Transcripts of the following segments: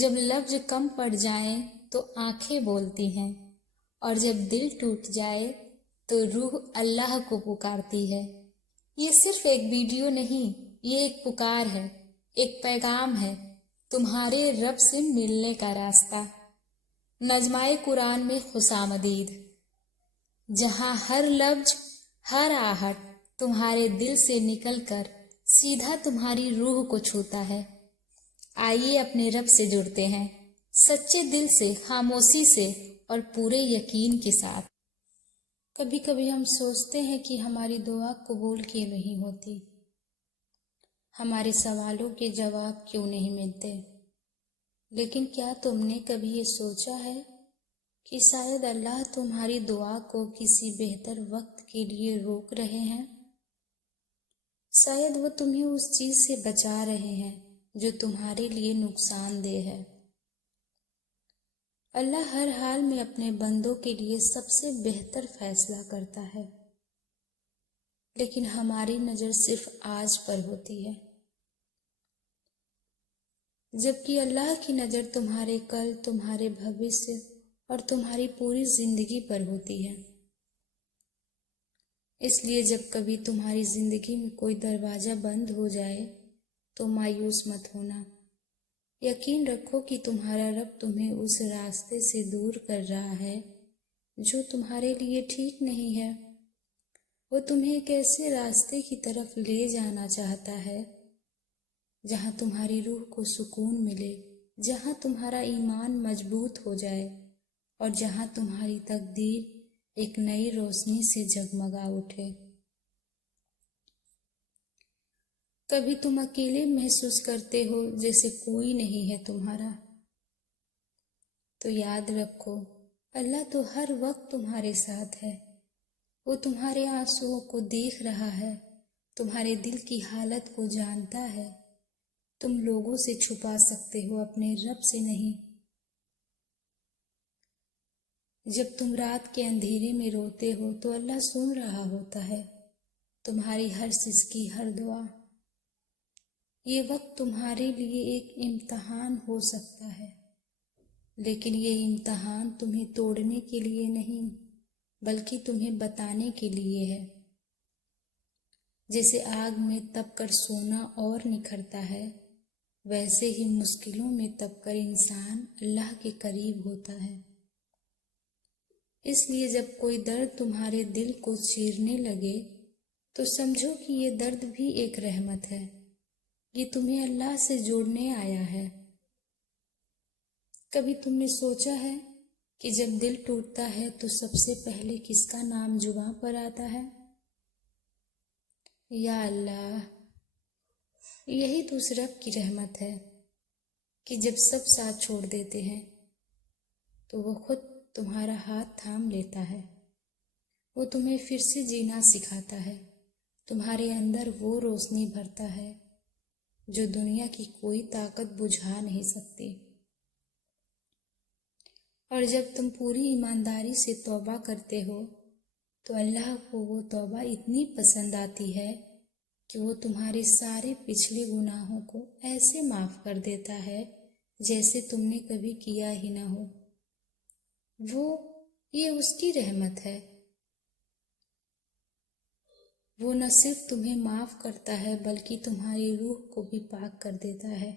जब लफ्ज कम पड़ जाएं तो आंखें बोलती हैं, और जब दिल टूट जाए तो रूह अल्लाह को पुकारती है। ये सिर्फ एक वीडियो नहीं, ये एक पुकार है, एक पैगाम है, तुम्हारे रब से मिलने का रास्ता। नज़्माए कुरान में खुशामदीद, जहाँ हर लफ्ज, हर आहट तुम्हारे दिल से निकलकर सीधा तुम्हारी रूह को छूता है। आइए अपने रब से जुड़ते हैं, सच्चे दिल से, खामोशी से और पूरे यकीन के साथ। कभी कभी हम सोचते हैं कि हमारी दुआ कबूल क्यों नहीं होती, हमारे सवालों के जवाब क्यों नहीं मिलते। लेकिन क्या तुमने कभी ये सोचा है कि शायद अल्लाह तुम्हारी दुआ को किसी बेहतर वक्त के लिए रोक रहे हैं? शायद वो तुम्हें उस चीज से बचा रहे हैं जो तुम्हारे लिए नुकसानदेह है। अल्लाह हर हाल में अपने बंदों के लिए सबसे बेहतर फैसला करता है, लेकिन हमारी नज़र सिर्फ आज पर होती है, जबकि अल्लाह की नज़र तुम्हारे कल, तुम्हारे भविष्य और तुम्हारी पूरी जिंदगी पर होती है। इसलिए जब कभी तुम्हारी जिंदगी में कोई दरवाज़ा बंद हो जाए तो मायूस मत होना। यकीन रखो कि तुम्हारा रब तुम्हें उस रास्ते से दूर कर रहा है जो तुम्हारे लिए ठीक नहीं है। वो तुम्हें एक ऐसे रास्ते की तरफ ले जाना चाहता है जहाँ तुम्हारी रूह को सुकून मिले, जहाँ तुम्हारा ईमान मजबूत हो जाए और जहाँ तुम्हारी तकदीर एक नई रोशनी से जगमगा उठे। कभी तुम अकेले महसूस करते हो जैसे कोई नहीं है तुम्हारा, तो याद रखो अल्लाह तो हर वक्त तुम्हारे साथ है। वो तुम्हारे आंसुओं को देख रहा है, तुम्हारे दिल की हालत को जानता है। तुम लोगों से छुपा सकते हो, अपने रब से नहीं। जब तुम रात के अंधेरे में रोते हो तो अल्लाह सुन रहा होता है तुम्हारी हर सिसकी, हर दुआ। ये वक्त तुम्हारे लिए एक इम्तहान हो सकता है, लेकिन ये इम्तहान तुम्हें तोड़ने के लिए नहीं, बल्कि तुम्हें बताने के लिए है। जैसे आग में तपकर सोना और निखरता है, वैसे ही मुश्किलों में तपकर इंसान अल्लाह के करीब होता है। इसलिए जब कोई दर्द तुम्हारे दिल को चीरने लगे तो समझो कि ये दर्द भी एक रहमत है। ये तुम्हें अल्लाह से जोड़ने आया है। कभी तुमने सोचा है कि जब दिल टूटता है तो सबसे पहले किसका नाम जुबां पर आता है? या अल्लाह। यही तो उस रब की रहमत है कि जब सब साथ छोड़ देते हैं तो वो खुद तुम्हारा हाथ थाम लेता है। वो तुम्हें फिर से जीना सिखाता है, तुम्हारे अंदर वो रोशनी भरता है जो दुनिया की कोई ताकत बुझा नहीं सकती। और जब तुम पूरी ईमानदारी से तौबा करते हो तो अल्लाह को वो तौबा इतनी पसंद आती है कि वो तुम्हारे सारे पिछले गुनाहों को ऐसे माफ़ कर देता है जैसे तुमने कभी किया ही ना हो। ये उसकी रहमत है। वो न सिर्फ तुम्हें माफ़ करता है बल्कि तुम्हारी रूह को भी पाक कर देता है,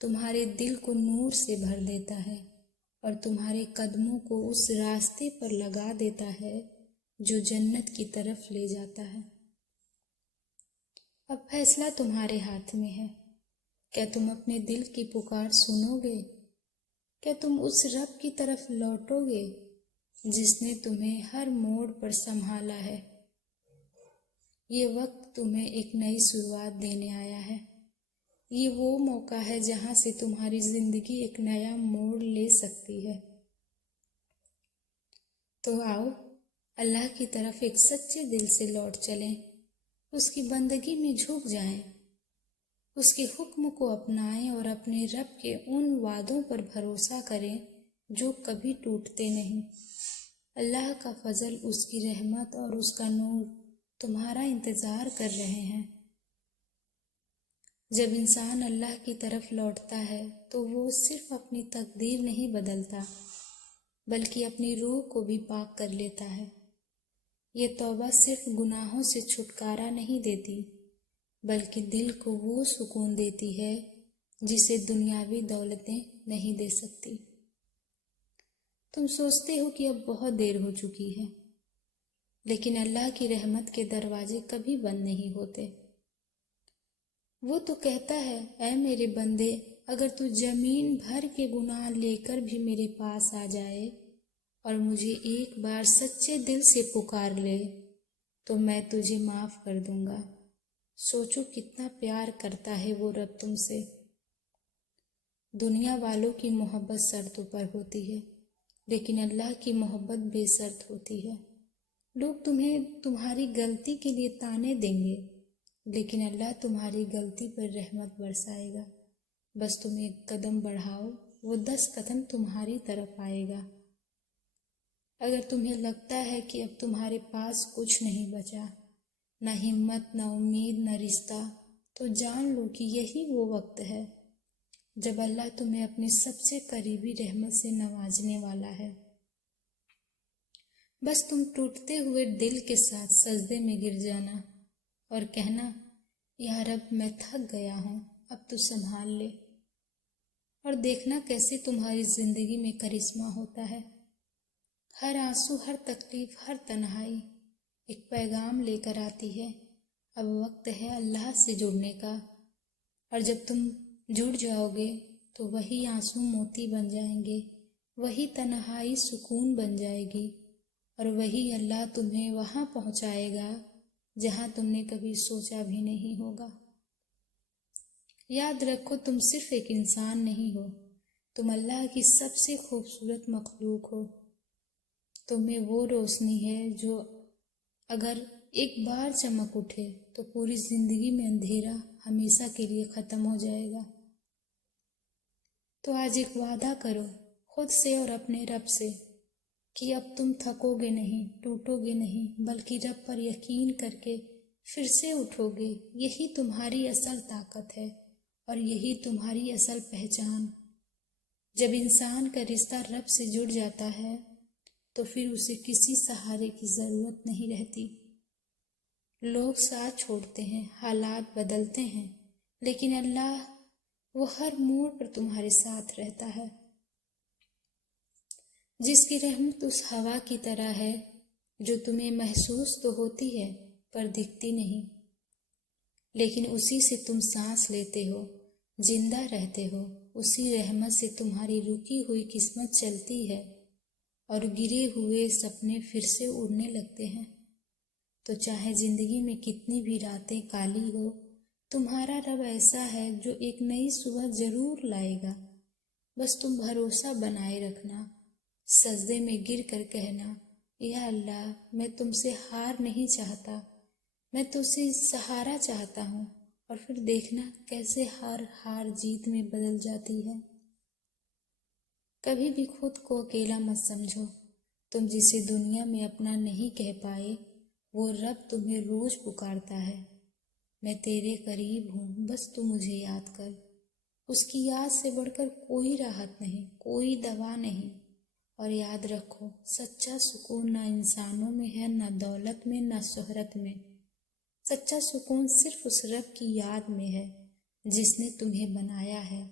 तुम्हारे दिल को नूर से भर देता है और तुम्हारे कदमों को उस रास्ते पर लगा देता है जो जन्नत की तरफ ले जाता है। अब फैसला तुम्हारे हाथ में है। क्या तुम अपने दिल की पुकार सुनोगे? क्या तुम उस रब की तरफ लौटोगे जिसने तुम्हें हर मोड़ पर संभाला है? ये वक्त तुम्हें एक नई शुरुआत देने आया है। ये वो मौका है जहाँ से तुम्हारी जिंदगी एक नया मोड़ ले सकती है। तो आओ अल्लाह की तरफ एक सच्चे दिल से लौट चलें, उसकी बंदगी में झुक जाएं, उसके हुक्म को अपनाएं और अपने रब के उन वादों पर भरोसा करें जो कभी टूटते नहीं। अल्लाह का फजल, उसकी रहमत और उसका नूर तुम्हारा इंतज़ार कर रहे हैं। جب انسان اللہ کی طرف لوٹتا ہے تو وہ صرف اپنی تقدیر نہیں بدلتا بلکہ اپنی روح کو بھی پاک کر لیتا ہے۔ یہ توبہ صرف گناہوں سے چھٹکارا نہیں دیتی بلکہ دل کو وہ سکون دیتی ہے جسے دنیاوی دولتیں نہیں دے سکتی۔ تم سوچتے ہو کہ اب بہت دیر ہو چکی ہے، لیکن اللہ کی رحمت کے دروازے کبھی بند نہیں ہوتے۔ وہ تو کہتا ہے، اے میرے بندے، اگر تو زمین بھر کے گناہ لے کر بھی میرے پاس آ جائے اور مجھے ایک بار سچے دل سے پکار لے تو میں تجھے معاف کر دوں گا۔ سوچو کتنا پیار کرتا ہے وہ رب تم سے۔ دنیا والوں کی محبت شرطوں پر ہوتی ہے، لیکن اللہ کی محبت بے شرط ہوتی ہے۔ لوگ تمہیں تمہاری غلطی کے لیے تانے دیں گے، لیکن اللہ تمہاری غلطی پر رحمت برسائے گا۔ بس تم ایک قدم بڑھاؤ، وہ 10 قدم تمہاری طرف آئے گا۔ اگر تمہیں لگتا ہے کہ اب تمہارے پاس کچھ نہیں بچا، نہ ہمت، نہ امید، نہ رشتہ، تو جان لو کہ یہی وہ وقت ہے جب اللہ تمہیں اپنی سب سے قریبی رحمت سے نوازنے والا ہے۔ بس تم ٹوٹتے ہوئے دل کے ساتھ سجدے میں گر جانا اور کہنا، یا رب میں تھک گیا ہوں، اب تو سنبھال لے، اور دیکھنا کیسے تمہاری زندگی میں کرشمہ ہوتا ہے۔ ہر آنسو، ہر تکلیف، ہر تنہائی ایک پیغام لے کر آتی ہے، اب وقت ہے اللہ سے جڑنے کا۔ اور جب تم جڑ جاؤ گے تو وہی آنسو موتی بن جائیں گے، وہی تنہائی سکون بن جائے گی، اور وہی اللہ تمہیں وہاں پہنچائے گا جہاں تم نے کبھی سوچا بھی نہیں ہوگا۔ یاد رکھو، تم صرف ایک انسان نہیں ہو، تم اللہ کی سب سے خوبصورت مخلوق ہو۔ تم میں وہ روشنی ہے جو اگر ایک بار چمک اٹھے تو پوری زندگی میں اندھیرا ہمیشہ کے لیے ختم ہو جائے گا۔ تو آج ایک وعدہ کرو خود سے اور اپنے رب سے کہ اب تم تھکو گے نہیں، ٹوٹو گے نہیں، بلکہ رب پر یقین کر کے پھر سے اٹھو گے۔ یہی تمہاری اصل طاقت ہے اور یہی تمہاری اصل پہچان۔ جب انسان کا رشتہ رب سے جڑ جاتا ہے تو پھر اسے کسی سہارے کی ضرورت نہیں رہتی۔ لوگ ساتھ چھوڑتے ہیں، حالات بدلتے ہیں، لیکن اللہ، وہ ہر موڑ پر تمہارے ساتھ رہتا ہے۔ جس کی رحمت اس ہوا کی طرح ہے جو تمہیں محسوس تو ہوتی ہے پر دکھتی نہیں، لیکن اسی سے تم سانس لیتے ہو، زندہ رہتے ہو۔ اسی رحمت سے تمہاری رکی ہوئی قسمت چلتی ہے اور گرے ہوئے سپنے پھر سے اڑنے لگتے ہیں۔ تو چاہے زندگی میں کتنی بھی راتیں کالی ہو، تمہارا رب ایسا ہے جو ایک نئی صبح ضرور لائے گا۔ بس تم بھروسہ بنائے رکھنا، سجدے میں گر کر کہنا، یا اللہ، میں تم سے ہار نہیں چاہتا، میں تجھ سے سہارا چاہتا ہوں، اور پھر دیکھنا کیسے ہر ہار جیت میں بدل جاتی ہے۔ کبھی بھی خود کو اکیلا مت سمجھو۔ تم جسے دنیا میں اپنا نہیں کہہ پائے، وہ رب تمہیں روز پکارتا ہے، میں تیرے قریب ہوں، بس تو مجھے یاد کر۔ اس کی یاد سے بڑھ کر کوئی راحت نہیں، کوئی دوا نہیں۔ اور یاد رکھو، سچا سکون نہ انسانوں میں ہے، نہ دولت میں، نہ شہرت میں۔ سچا سکون صرف اس رب کی یاد میں ہے جس نے تمہیں بنایا ہے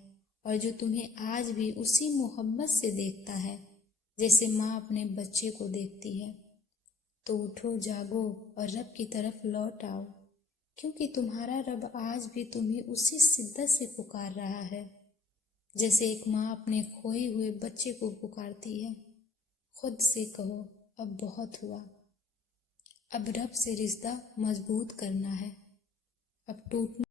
اور جو تمہیں آج بھی اسی محبت سے دیکھتا ہے جیسے ماں اپنے بچے کو دیکھتی ہے۔ تو اٹھو، جاگو اور رب کی طرف لوٹ آؤ، کیونکہ تمہارا رب آج بھی تمہیں اسی شدت سے پکار رہا ہے جیسے ایک ماں اپنے کھوئے ہوئے بچے کو پکارتی ہے۔ خود سے کہو، اب بہت ہوا، اب رب سے رشتہ مضبوط کرنا ہے، اب ٹوٹنا